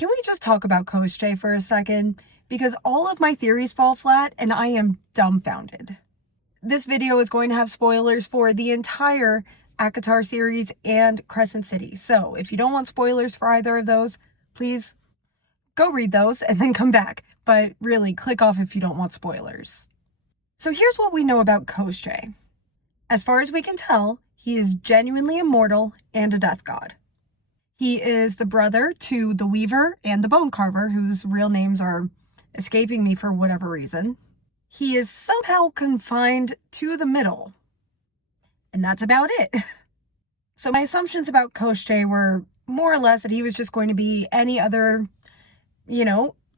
can we just talk about Koschei for a second? Because all of my theories fall flat and I am dumbfounded. This video is going to have spoilers for the entire ACOTAR series and Crescent City. So if you don't want spoilers for either of those, please go read those and then come back. But really, click off if you don't want spoilers. So here's what we know about Koschei. As far as we can tell, he is genuinely immortal and a death god. He is the brother to the Weaver and the Bone Carver, whose real names are escaping me for whatever reason. He is somehow confined to the middle. And that's about it. So my assumptions about Koschei were more or less that he was just going to be any other,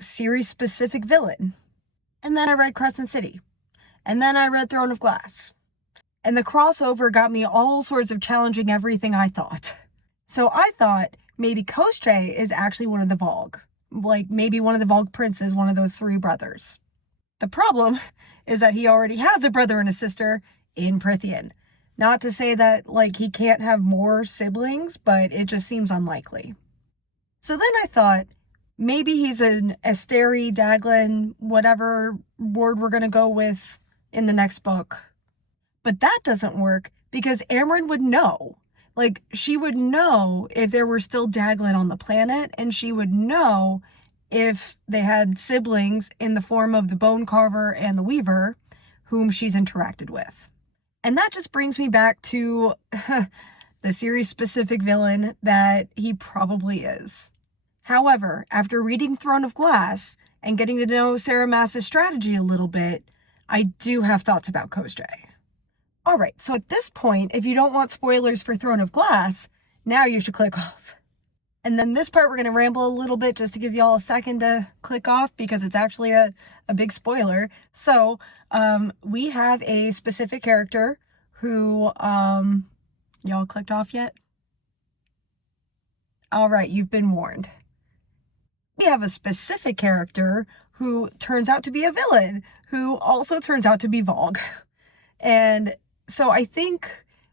series-specific villain. And then I read Crescent City. And then I read Throne of Glass. And the crossover got me all sorts of challenging everything I thought. So I thought maybe Koschei is actually one of the Valg. Like maybe one of the Valg princes, one of those three brothers. The problem is that he already has a brother and a sister in Prithian. Not to say that he can't have more siblings, but it just seems unlikely. So then I thought maybe he's an Asteri, Daglan, whatever word we're going to go with in the next book. But that doesn't work because Amren would know. She would know if there were still Daglan on the planet, and she would know if they had siblings in the form of the Bone Carver and the Weaver, whom she's interacted with. And that just brings me back to the series-specific villain that he probably is. However, after reading Throne of Glass and getting to know Sarah Maas' strategy a little bit, I do have thoughts about Koschei. Alright, so at this point, if you don't want spoilers for Throne of Glass, now you should click off. And then this part we're going to ramble a little bit just to give y'all a second to click off because it's actually a big spoiler. So, we have a specific character who, y'all clicked off yet? Alright, you've been warned. We have a specific character who turns out to be a villain, who also turns out to be Valg. And so I think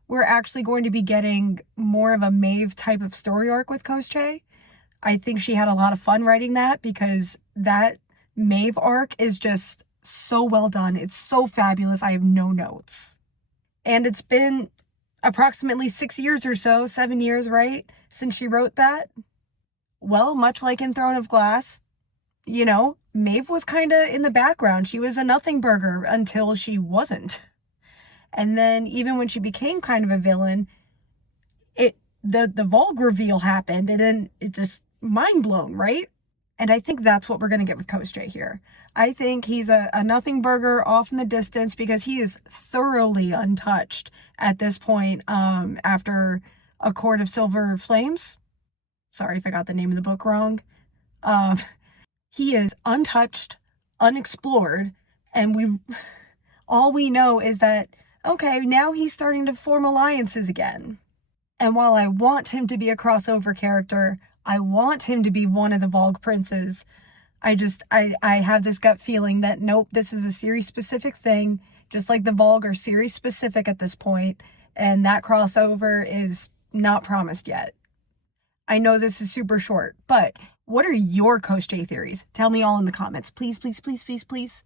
we're actually going to be getting more of a Maeve type of story arc with Koschei. I think she had a lot of fun writing that because that Maeve arc is just so well done. It's so fabulous. I have no notes. And it's been approximately 6 years or so, 7 years, right, since she wrote that. Well, much like in Throne of Glass, Maeve was kind of in the background. She was a nothing burger until she wasn't. And then even when she became kind of a villain, the Valg reveal happened, and then it just mind blown, right? And I think that's what we're going to get with Koschei here. I think he's a nothing burger off in the distance because he is thoroughly untouched at this point after A Court of Silver Flames. Sorry if I got the name of the book wrong. He is untouched, unexplored, and all we know is that okay, now he's starting to form alliances again. And while I want him to be a crossover character, I want him to be one of the Valg princes, I have this gut feeling that nope, this is a series-specific thing, just like the Valg are series-specific at this point, and that crossover is not promised yet. I know this is super short, but what are your Koschei theories? Tell me all in the comments. Please, please, please, please, please.